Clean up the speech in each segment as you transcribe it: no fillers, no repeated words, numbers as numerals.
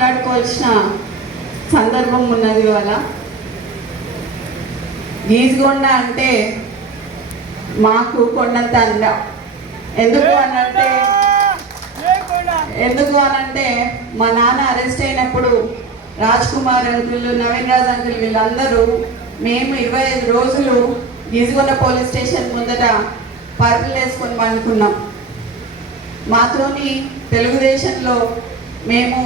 మాట్లాడుకోవాల్సిన సందర్భం ఉన్నది ఇవాళ. గీజగొండ అంటే మాకు కొండంత అండ. ఎందుకు అనంటే మా నాన్న అరెస్ట్ అయినప్పుడు రాజ్ కుమార్ అంకుల్, నవీన్ రాజ్ అంకుల్ వీళ్ళందరూ మేము 25 రోజులు గీజగొండ పోలీస్ స్టేషన్ ముందట పరుపులు వేసుకొని పండుకున్నాం. మాతోని తెలుగుదేశంలో మేము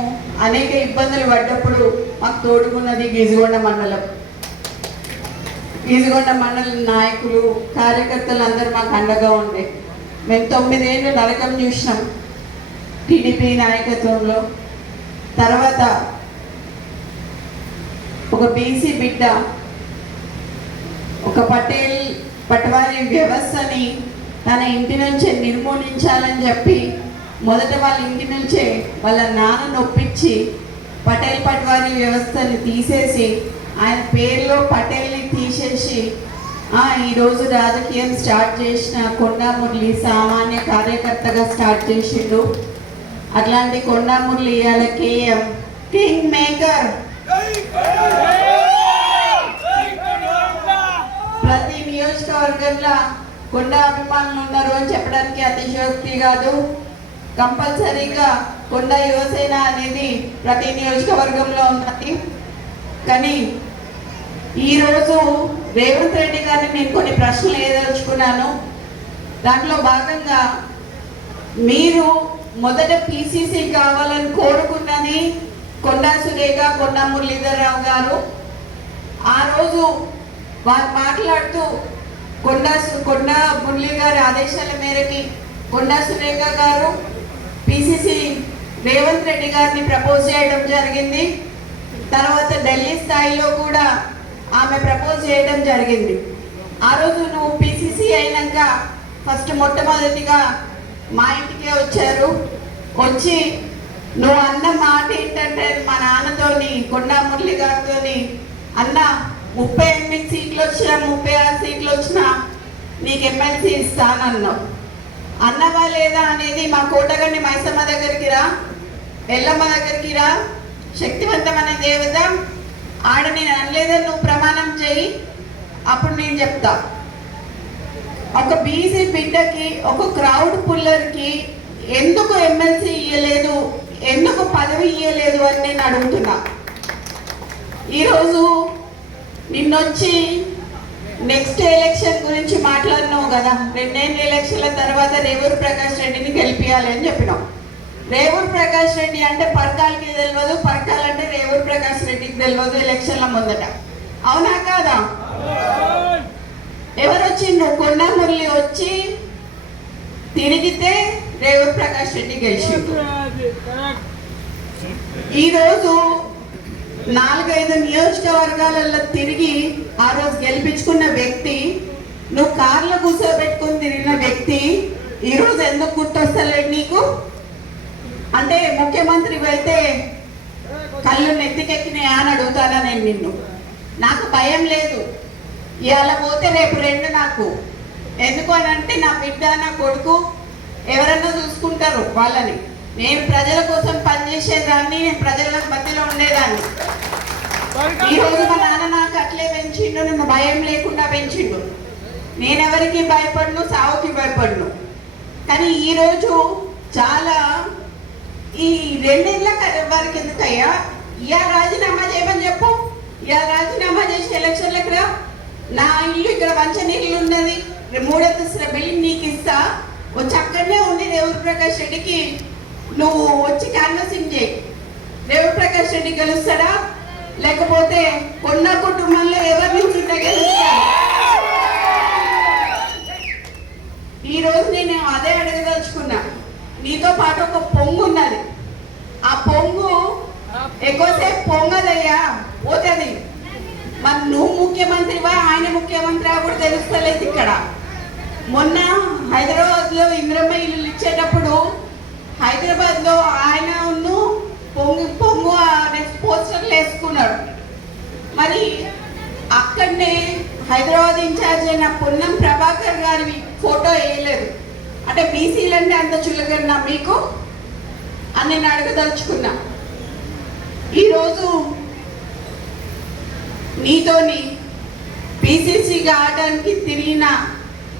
అనేక ఇబ్బందులు పడ్డప్పుడు మాకు తోడుకున్నది గీజగొండ మండలం. గీజగొండ మండలం నాయకులు, కార్యకర్తలు అందరూ మాకు అండగా ఉండే. మేము 9 ఏళ్ళు నరకం చూసినాం టీడీపీ నాయకత్వంలో. తర్వాత ఒక బీసీ బిడ్డ ఒక పటవారీ వ్యవస్థని తన ఇంటి నుంచే నిర్మూలించాలని చెప్పి మొదట వాళ్ళ ఇంటి నుంచే వాళ్ళ నాన్న నొప్పించి పటవారీ వ్యవస్థని తీసేసి ఆయన పేరులో పటేల్ని తీసేసి ఈరోజు రాజకీయం స్టార్ట్ చేసిన కొండా మురళి సామాన్య కార్యకర్తగా స్టార్ట్ చేసిండు. అట్లాంటి కొండా మురళి ఇవాళ కేఎం కింగ్ మేకర్. ప్రతి నియోజకవర్గంలో కొండా అభిమానులు ఉన్నారు అని చెప్పడానికి అతిశయోక్తి కాదు. కంపల్సరీగా కొండా యువసేన అనేది ప్రతి నియోజకవర్గంలో ఉన్నది. కానీ ఈరోజు రేవంత్ రెడ్డి గారిని నేను కొన్ని ప్రశ్నలు వేయదలుచుకున్నాను. దాంట్లో భాగంగా మీరు మొదట పిసిసి కావాలని కోరుకున్నది కొండా సురేఖ, కొండా మురళీధరరావు గారు. ఆ రోజు వారు మాట్లాడుతూ కొండా మురళి గారి ఆదేశాల మేరకి కొండా సురేఖ గారు పిసిసి రేవంత్ రెడ్డి గారిని ప్రపోజ్ చేయడం జరిగింది. తర్వాత ఢిల్లీ స్థాయిలో కూడా ఆమె ప్రపోజ్ చేయడం జరిగింది. ఆ రోజు నువ్వు పిసిసి అయినాక ఫస్ట్ మొట్టమొదటిగా మా ఇంటికే వచ్చారు. వచ్చి నువ్వు అన్న మాట ఏంటంటే మా నాన్నతోని, కొండా మురళి గారితో, అన్న 38 సీట్లు వచ్చినా 36 సీట్లు వచ్చినా నీకు ఎమ్మెల్సీ ఇస్తానన్నావు. అన్నవా లేదా అనేది మా కోటగండి మైసమ్మ దగ్గరికి రా, ఎల్లమ్మ దగ్గరికి రా, శక్తివంతమైన దేవత ఆడ నేను అనలేదని నువ్వు ప్రమాణం చేయి, అప్పుడు నేను చెప్తా. ఒక బీసీ బిడ్డకి, ఒక క్రౌడ్ పుల్లర్కి ఎందుకు ఎమ్మెల్సీ ఇవ్వలేదు, ఎందుకు పదవి ఇవ్వలేదు అని నేను అడుగుతున్నా. ఈరోజు నిన్నొచ్చి నెక్స్ట్ ఎలక్షన్ గురించి మాట్లాడినావు కదా. 2 ఎలక్షన్ల తర్వాత రేవూరు ప్రకాష్ రెడ్డిని గెలిపియాలి అని చెప్పినాం. రేవూరు ప్రకాష్ రెడ్డి అంటే పర్కాలకి తెలియదు, పర్కాలంటే రేవూరు ప్రకాష్ రెడ్డికి తెలియదు ఎలక్షన్ల ముందట. అవునా కాదా? ఎవరు వచ్చిండ్రు? కొండా మురళి వచ్చి తిరిగితే రేవూరు ప్రకాష్ రెడ్డి గెలిచిండు. ఈరోజు 4-5 నియోజకవర్గాలలో తిరిగి ఆ రోజు గెలిపించుకున్న వ్యక్తి, నువ్వు కార్లో కూర్చోబెట్టుకుని తిరిగిన వ్యక్తి ఈరోజు ఎందుకు గుర్తొస్తలేడు నీకు? అంటే ముఖ్యమంత్రి అయితే కళ్ళు నెత్తికెక్కినాయా అని అడుగుతానా నేను నిన్ను? నాకు భయం లేదు. ఇవాళ పోతే రేపు 2 నాకు. ఎందుకు అని అంటే నా బిడ్డ, నా కొడుకు ఎవరన్నా చూసుకుంటారు వాళ్ళని. నేను ప్రజల కోసం పనిచేసేదాన్ని, నేను ప్రజల మధ్యలో ఉండేదాన్ని. ఈరోజు మా నాన్న నాకు అట్లే పెంచిండు, నన్ను భయం లేకుండా పెంచిండు. నేనెవరికి భయపడను, సావుకి భయపడను. కానీ ఈరోజు చాలా ఈ 2 ఏళ్ళ వారికి ఎందుకయ్యా ఇవాళ రాజీనామా చేయమని చెప్పు. ఇవాళ రాజీనామా చేసి ఎలక్షన్లకు రా. నా ఇల్లు ఇక్కడ మంచినీళ్ళు ఉన్నది, 3 అంతస్తుల బిల్డింగ్ నీకు ఇస్తా, వచ్చి అక్కడనే ఉండి రేవూరు ప్రకాష్ రెడ్డికి నువ్వు వచ్చి క్యాన్వసింగ్ చేయి. రేవూరు ప్రకాష్ రెడ్డి గెలుస్తాడా, లేకపోతే కొండ కుటుంబంలో ఎవరి నుంచి గెలుస్తాడు? ఈరోజు నేను అదే అడగదలుచుకున్నా. నీతో పాటు ఒక పొంగు ఉన్నది. ఆ పొంగు ఎక్కువసేపు పొంగదయ్యా, పోతుంది. మరి నువ్వు ముఖ్యమంత్రివా, ఆయన ముఖ్యమంత్రి కూడా తెలుస్తలేదు. ఇక్కడ మొన్న హైదరాబాద్లో ఇంద్రమ్మ ఇల్లు ఇచ్చేటప్పుడు హైదరాబాద్లో ఆయన పొంగు పోస్టర్లు వేసుకున్నాడు. మరి అక్కడనే హైదరాబాద్ ఇన్ఛార్జ్ అయిన పొన్నం ప్రభాకర్ గారి ఫోటో వేయలేదు. అంటే బీసీలంటే అంత చులకన్నా మీకు అని నేను అడగదలుచుకున్నా. ఈరోజు నీతోని పిసిసి ఆడడానికి తిరిగిన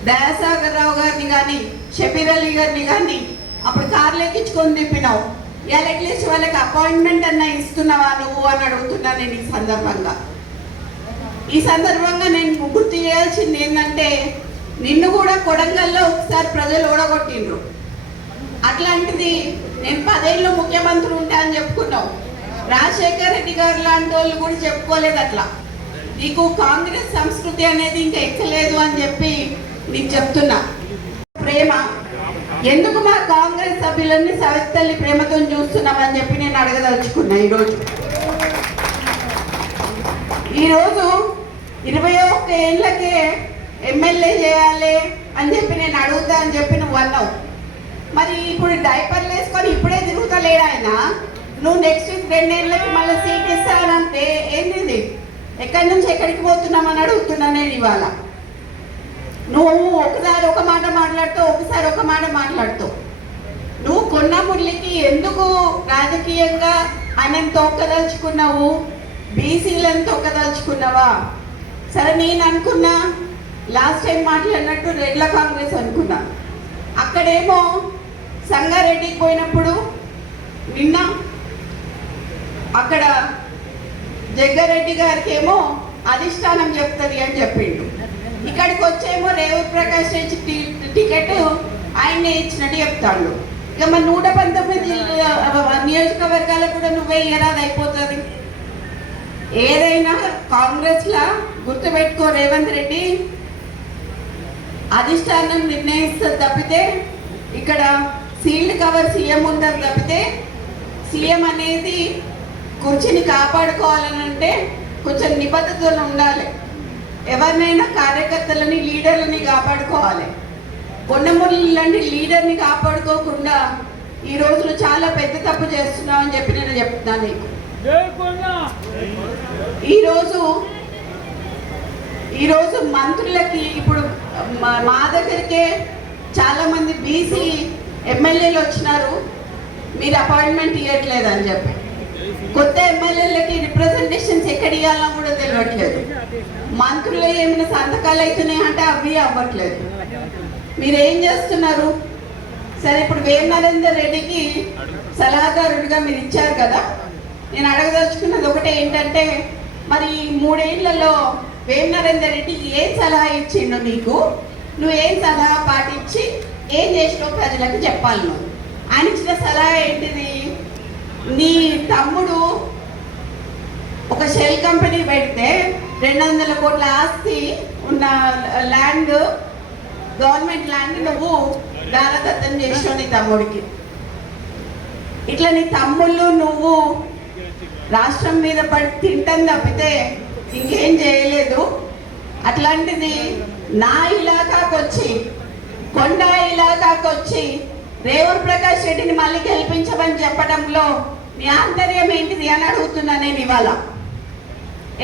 దయాసాగర్ రావు గారిని కానీ షబీర్ అలీ గారిని కానీ అప్పుడు కార్లు ఎక్కించుకొని తిప్పినావు. ఇవాళ అట్లీస్ట్ వాళ్ళకి అపాయింట్మెంట్ అన్న ఇస్తున్నావా నువ్వు అని అడుగుతున్నా నేను ఈ సందర్భంగా నేను గుర్తు చేయాల్సింది ఏంటంటే నిన్ను కూడా కొడంగల్లో ఒకసారి ప్రజలు ఓడగొట్టిండ్రు. అట్లాంటిది నేను 10 ఏళ్ళు ముఖ్యమంత్రి ఉంటా అని చెప్పుకున్నావు. రాజశేఖర్ రెడ్డి గారు లాంటి వాళ్ళు కూడా చెప్పుకోలేదు అట్లా. నీకు కాంగ్రెస్ సంస్కృతి అనేది ఇంకా ఎక్కలేదు అని చెప్పి నీకు చెప్తున్నా. ప్రేమ ఎందుకు మా కాంగ్రెస్ సభ్యులన్నీ సవితల్లి ప్రేమతో చూస్తున్నామని చెప్పి నేను అడగదలుచుకున్నా. ఈరోజు 21 ఏళ్ళకే ఎమ్మెల్యే చేయాలి అని చెప్పి నేను అడుగుతా అని చెప్పి నువ్వు అన్నావు. మరి ఇప్పుడు డైపర్లు వేసుకొని ఇప్పుడే తిరుగుతలేడు ఆయన. నువ్వు నెక్స్ట్ 2 ఏళ్ళకి మళ్ళీ సీట్ ఇస్తానంటే ఏంటిది? ఎక్కడి నుంచి ఎక్కడికి పోతున్నామని అడుగుతున్నా నేను ఇవాళ. నువ్వు ఒకసారి ఒక మాట మాట్లాడుతావు, ఒకసారి ఒక మాట మాట్లాడుతావు. నువ్వు కొన్న మురళికి ఎందుకు రాజకీయంగా ఆయన తొక్కదలుచుకున్నావు? బీసీలను తొక్కదలుచుకున్నావా? సరే, నేను అనుకున్నా లాస్ట్ టైం మాట్లాడినట్టు రెడ్ల కాంగ్రెస్ అనుకున్నా. అక్కడేమో సంగారెడ్డికి పోయినప్పుడు నిన్న అక్కడ జగ్గారెడ్డి గారికి ఏమో అధిష్టానం చెప్తుంది అని చెప్పిండు. ఇక్కడికి వచ్చేమో రేవంత్ ప్రకాష్ టికెట్ ఆయన్నే ఇచ్చినట్టు చెప్తాడు. ఇక మన 119 నియోజకవర్గాలకు కూడా నువ్వే ఇయరాది అయిపోతుంది. ఏదైనా కాంగ్రెస్లా గుర్తుపెట్టుకో, రేవంత్ రెడ్డి అధిష్టానం నిర్ణయిస్తుంది తప్పితే ఇక్కడ సీల్డ్ కవర్ సీఎం ఉంటుంది తప్పితే సీఎం అనేది కుర్చీని కాపాడుకోవాలని అంటే కొంచెం నిబద్ధతలు ఉండాలి. ఎవరినైనా కార్యకర్తలని లీడర్లని కాపాడుకోవాలి. పొన్నమురళి లాంటి లీడర్ని కాపాడుకోకుండా ఈ రోజులు చాలా పెద్ద తప్పు చేస్తున్నావు అని చెప్పి నేను చెప్తున్నాను నీకు. ఈరోజు మంత్రులకి ఇప్పుడు మా దగ్గరికే చాలా మంది బీసీ ఎమ్మెల్యేలు వచ్చినారు, మీరు అపాయింట్మెంట్ ఇవ్వట్లేదు అని చెప్పి. కొత్త ఎమ్మెల్యేలకి రిప్రజెంటేషన్స్ ఎక్కడ ఇవ్వాలో కూడా తెలియట్లేదు. మంత్రులు ఏమైనా సంతకాలు అవుతున్నాయి అంటే అవి అవ్వట్లేదు. మీరేం చేస్తున్నారు? సరే, ఇప్పుడు వేం నరేందర్ రెడ్డికి సలహాదారుడిగా మీరు ఇచ్చారు కదా. నేను అడగదలుచుకున్నది ఒకటే ఏంటంటే, మరి 3 ఏళ్లలో వేం నరేందర్ రెడ్డి ఏం సలహా ఇచ్చిండు నీకు? నువ్వు ఏం సలహా పాటించి ఏం చేసినావు ప్రజలకు చెప్పాలి. నువ్వు ఆయన ఇచ్చిన సలహా ఏంటిది? నీ తమ్ముడు ఒక షెల్ కంపెనీ పెడితే 200 కోట్ల ఆస్తి ఉన్న ల్యాండ్, గవర్నమెంట్ ల్యాండ్ నువ్వు దానదత్తం చేసినావు నీ తమ్ముడికి. ఇట్లా నీ తమ్ముళ్ళు నువ్వు రాష్ట్రం మీద పడి తింటాం తప్పితే ఇంకేం చేయలేదు. అట్లాంటిది నా ఇలాకాకు వచ్చి, కొండ ఇలాకాకు వచ్చి రేవంత్ ప్రకాష్ రెడ్డిని మళ్ళీ గెలిపించమని చెప్పడంలో మీ ఆంతర్యం ఏంటిది అని అడుగుతున్నా నేను ఇవాళ.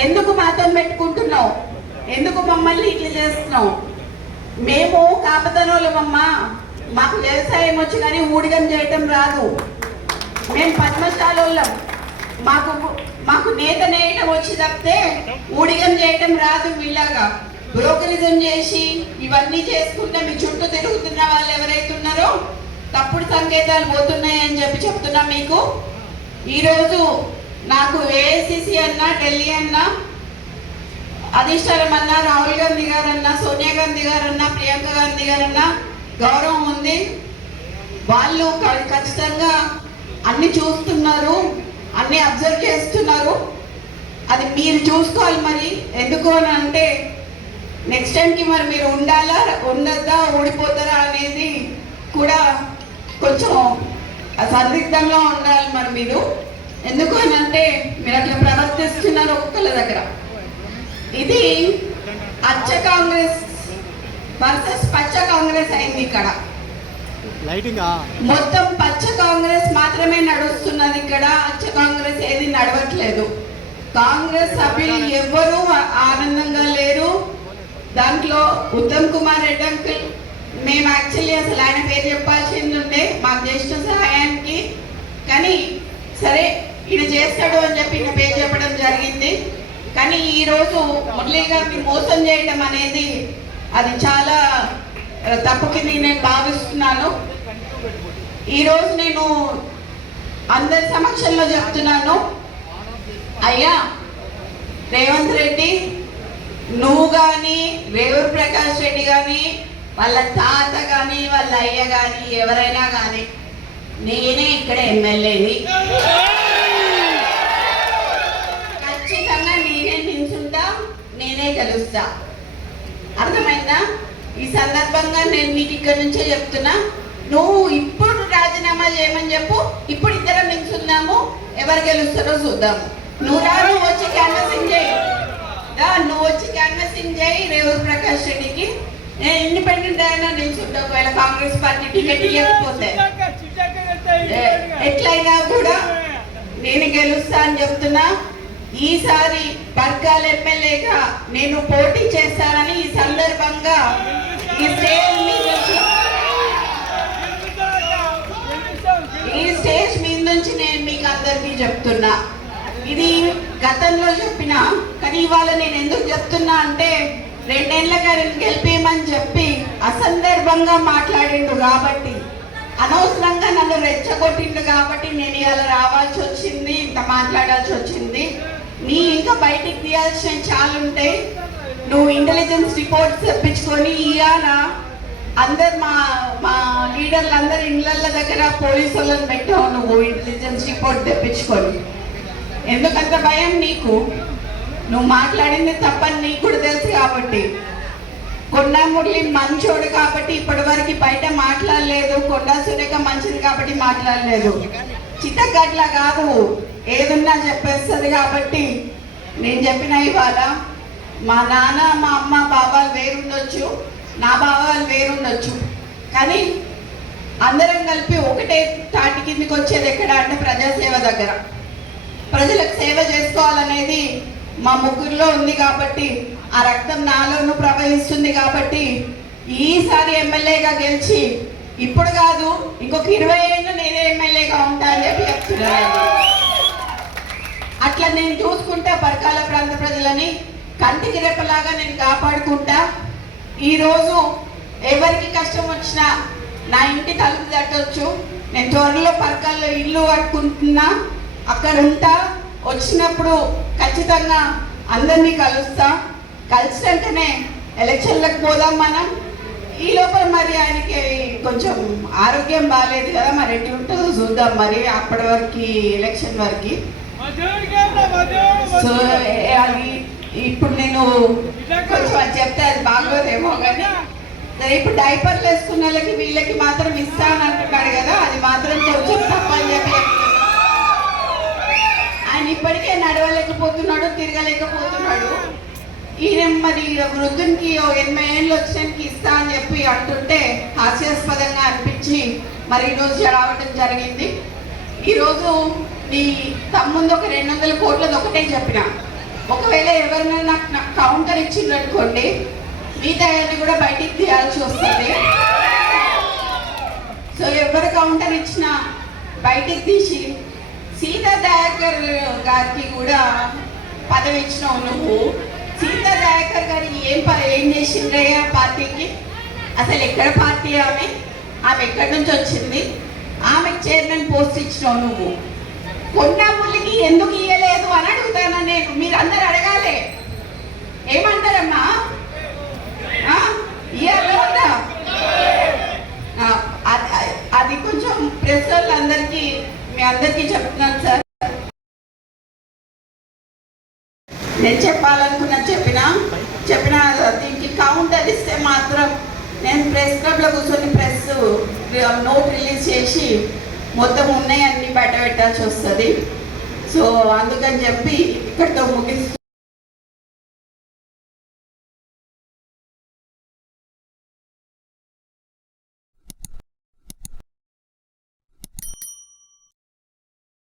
ఎందుకు మాతో పెట్టుకుంటున్నావు? ఎందుకు మమ్మల్ని ఇట్లా చేస్తున్నావు? మేము కాపతనోళ్ళమమ్మ, మాకు వ్యవసాయం వచ్చి కానీ ఊడిగం చేయటం రాదు. మేము పద్మశాలోళ్ళం, మాకు నేత నేయటం వచ్చి తప్పితే ఊడిగం చేయటం రాదు. వీళ్ళగా బ్రోకరిజం చేసి ఇవన్నీ చేసుకుంటే మీ చుట్టూ తిరుగుతున్న వాళ్ళు ఎవరైతే ఉన్నారో తప్పుడు సంకేతాలు పోతున్నాయి అని చెప్పి చెప్తున్నా మీకు. ఈరోజు నాకు ఏఐసిసి అన్నా, ఢిల్లీ అన్నా, అధిష్టానం అన్నా, రాహుల్ గాంధీ గారన్నా, సోనియా గాంధీ గారన్నా, ప్రియాంక గాంధీ గారన్నా గౌరవం ఉంది. వాళ్ళు ఖచ్చితంగా అన్ని చూస్తున్నారు, అన్ని అబ్జర్వ్ చేస్తున్నారు. అది మీరు చూసుకోవాలి. మరి ఎందుకు అని అంటే నెక్స్ట్ టైంకి మరి మీరు ఉండాలా, ఉండద్దా, ఓడిపోతారా అనేది కూడా కొంచెం సందిగ్ధంగా ఉండాలి. మరి మీరు ఎందుకు అని అంటే మీరు అట్లా ప్రవర్తిస్తున్నారు ఒక్కొక్కళ్ళ దగ్గర. ఇది అచ్చ కాంగ్రెస్ వర్సెస్ పచ్చ కాంగ్రెస్ అయింది. ఇక్కడ మొత్తం పచ్చ కాంగ్రెస్ మాత్రమే నడుస్తున్నది. ఇక్కడ అచ్చ కాంగ్రెస్ ఏది నడవట్లేదు. కాంగ్రెస్ సభ్యులు ఎవ్వరూ ఆనందంగా లేరు. దాంట్లో ఉత్తమ్ కుమార్ రెడ్డి అంకుల్, మేము యాక్చువల్లీ అసలు ఆయన పేరు చెప్పాల్సింది ఉండే మాకు చేసిన సహాయానికి. కానీ సరే, ఈయన చేస్తాడు అని చెప్పి ఈయన పేరు చెప్పడం జరిగింది. కానీ ఈరోజు మురళీ గారిని మోసం చేయడం అనేది అది చాలా తప్పు కింద నేను భావిస్తున్నాను. ఈరోజు నేను అందరి సమక్షంలో చెప్తున్నాను, అయ్యా రేవంత్ రెడ్డి, నువ్వు కానీ రేవూరు ప్రకాష్ రెడ్డి కానీ వాళ్ళ తాత కానీ వాళ్ళ అయ్య కానీ ఎవరైనా కానీ నేనే ఇక్కడ ఎమ్మెల్యేని, ఖచ్చితంగా నేనే నిల్చుంటా, నేనే గెలుస్తా. అర్థమైందా? ఈ సందర్భంగా నేను నీకు ఇక్కడ నుంచే చెప్తున్నా, నువ్వు ఇప్పుడు రాజీనామా చేయమని చెప్పు, ఇప్పుడు ఇద్దరం నిల్చుందాము, ఎవరు గెలుస్తారో చూద్దాము. నువ్వు వచ్చి క్యాన్వసింగ్ చేయి, నువ్వు వచ్చి క్యాన్వసింగ్ చేయి రేవూరు ప్రకాష్ రెడ్డికి. నేను ఇండిపెండెంట్ అయినా నిల్చుంటా, ఒకవేళ కాంగ్రెస్ పార్టీ టికెట్ ఇవ్వకపోతే ఎట్లయినా కూడా నేను గెలుస్తా అని చెప్తున్నా. ఈసారి పర్కాల ఎమ్మెల్యేగా నేను పోటీ చేస్తానని ఈ సందర్భంగా ఈ స్టేజ్ మీద నుంచి నేను మీకు అందరికీ చెప్తున్నా. ఇది గతంలో చెప్పిన, కానీ ఇవాళ నేను ఎందుకు చెప్తున్నా అంటే 2 ఏళ్ళ గారిని గెలిపేయమని చెప్పి అసందర్భంగా మాట్లాడిండు కాబట్టి, అనవసరంగా నన్ను రెచ్చగొట్టిండు కాబట్టి నేను ఇవాళ రావాల్సి వచ్చింది, ఇంత మాట్లాడాల్సి వచ్చింది. నీ ఇంకా బయటికి తీయాల్సిన చాలా ఉంటాయి. నువ్వు ఇంటెలిజెన్స్ రిపోర్ట్స్ తెప్పించుకొని ఇవాళ అందరు మా లీడర్లు అందరు ఇళ్ళ దగ్గర పోలీసు వాళ్ళని పెట్టావు, నువ్వు ఇంటెలిజెన్స్ రిపోర్ట్ తెప్పించుకొని. ఎందుకంత భయం నీకు? నువ్వు మాట్లాడింది తప్పని నీకు కూడా తెలుసు కాబట్టి. కొండా మురళి మంచోడు కాబట్టి ఇప్పటి వరకు బయట మాట్లాడలేదు, కొండా సురేఖ మంచిది కాబట్టి మాట్లాడలేదు. చిత్తగట్ల కాదు, ఏదున్నా చెప్పేస్తుంది కాబట్టి నేను చెప్పిన ఇవాళ మా నాన్న మా అమ్మ బాబాలు వేరుండొచ్చు, నా బాబాలు వేరుండొచ్చు, కానీ అందరం కలిపి ఒకటే తాటి కిందికి వచ్చేది ఎక్కడ అంటే ప్రజాసేవ దగ్గర. ప్రజలకు సేవ చేసుకోవాలనేది మా ముగ్గురులో ఉంది కాబట్టి, ఆ రక్తం నాలోనూ ప్రవహిస్తుంది కాబట్టి ఈసారి ఎమ్మెల్యేగా గెలిచి ఇప్పుడు కాదు ఇంకొక 20 ఏళ్ళు నేనే ఎమ్మెల్యేగా ఉంటా అని చెప్పి చెప్తున్నాను. అట్లా నేను చూసుకుంటా పరకాల ప్రాంత ప్రజలని కంటికి రెప్పలాగా నేను కాపాడుకుంటా. ఈరోజు ఎవరికి కష్టం వచ్చినా నా ఇంటి తలుపు తట్టవచ్చు. నేను త్వరలో పరకాల్లో ఇల్లు కట్టుకుంటున్నా, అక్కడ ఉంటా. వచ్చినప్పుడు ఖచ్చితంగా అందరినీ కలుస్తా. కలిసినాకనే ఎలక్షన్లకు పోదాం మనం. ఈ లోపల మరి ఆయనకి కొంచెం ఆరోగ్యం బాగాలేదు కదా, మరి ఎట్లా ఉంటుందో చూద్దాం. మరి అప్పటి వరకు ఎలక్షన్ వరకు సో అది ఇప్పుడు నేను కొంచెం అది చెప్తే అది బాగోదేమో కానీ సరే. ఇప్పుడు డైపర్లు వేసుకున్న వాళ్ళకి వీళ్ళకి మాత్రం ఇస్తాను అంటున్నాడు కదా, అది మాత్రం కొంచెం తప్పని చెప్పి ఆయన ఇప్పటికే నడవలేకపోతున్నాడు, తిరగలేకపోతున్నాడు. ఈయన మరి వృద్ధునికి 80 ఏళ్ళు వచ్చినానికి ఇస్తా అని చెప్పి అంటుంటే హాస్యాస్పదంగా అనిపించి మరి ఈరోజు రావడం జరిగింది. ఈరోజు నీ తమ్ముందు ఒక 200 కోట్లది ఒకటే చెప్పిన, ఒకవేళ ఎవరైనా నాకు కౌంటర్ ఇచ్చిందనుకోండి మిగతా కూడా బయటికి తీయాల్సి వస్తుంది. సో ఎవరు కౌంటర్ ఇచ్చినా బయటికి తీసి సీతా దయాకర్ గారికి కూడా పదవి ఇచ్చినావు నువ్వు. సీతా దయాకర్ గారు ఏం చేసిండ్రయ్యా పార్టీకి? అసలు ఎక్కడ పార్టీ ఆమె ఎక్కడి నుంచి వచ్చింది? ఆమెకు చైర్మన్ పోస్ట్ ఇచ్చినావు నువ్వు. కొండా మురళికి ఎందుకు ఇయ్యలేదు అని అడుగుతాను నేను. మీరు అందరు అడగాలి, ఏమంటారమ్మా? ఇయ్యాలా? అది కొంచెం ప్రెస్ వాళ్ళందరికీ మీ అందరికీ చెప్తున్నాను సార్. నేను చెప్పాలనుకున్నా చెప్పిన దీనికి కౌంటర్ ఇస్తే మాత్రం నేను ప్రెస్ క్లబ్లో కూర్చొని ప్రెస్ నోట్ రిలీజ్ చేసి మొత్తం ఉన్నాయన్నీ బయట పెట్టాల్సి వస్తుంది. సో అందుకని చెప్పి ఇక్కడితో ముగిస్తూ